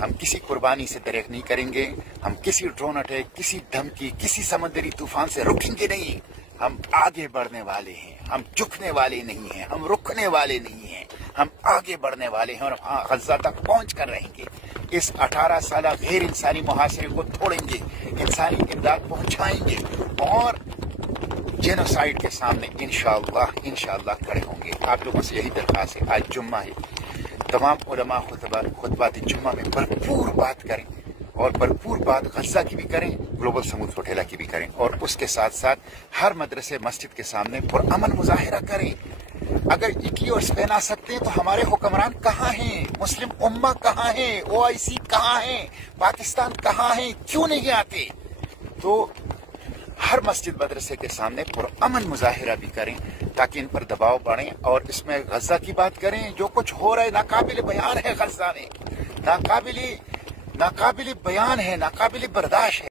हम किसी कुर्बानी से दरेक नहीं करेंगे, हम किसी ड्रोन अटैक, किसी धमकी, किसी समुद्री तूफान से रुकेंगे नहीं। हम आगे बढ़ने वाले हैं, हम झुकने वाले नहीं हैं, हम रुकने वाले नहीं हैं, हम आगे बढ़ने वाले हैं और गज़ा तक पहुंच कर रहेंगे। इस 18 साल गैर इंसानी मुहासरे को तोड़ेंगे, इंसानी इमदाद पहुंचाएंगे और जेनोसाइड के सामने इंशाअल्लाह खड़े होंगे। आप लोगों से यही दरख्वास्त है, आज जुम्मा है, तमाम उलमा खुतबात जुम्मा में भरपूर बात करें और भरपूर बात गज़ा की भी करें, ग्लोबल समूह सोटेला की भी करें और उसके साथ साथ हर मदरसे मस्जिद के सामने पुरअमन मुजाहिरा करें। अगर इटली और स्पेन आ सकते हैं तो हमारे हुक्मरान कहाँ हैं, मुस्लिम उम्मा कहाँ है, OIC कहाँ है, पाकिस्तान कहाँ है, क्यों नहीं आते? तो हर मस्जिद मदरसे के सामने पुरअमन मुजाहिरा भी करें ताकि इन पर दबाव बढ़े और इसमें गज़ा की बात करें। जो कुछ हो रहा है नाकाबिल बयान है, गज़ा में नाकाबिल बयान है, नाकाबिल बर्दाश्त है।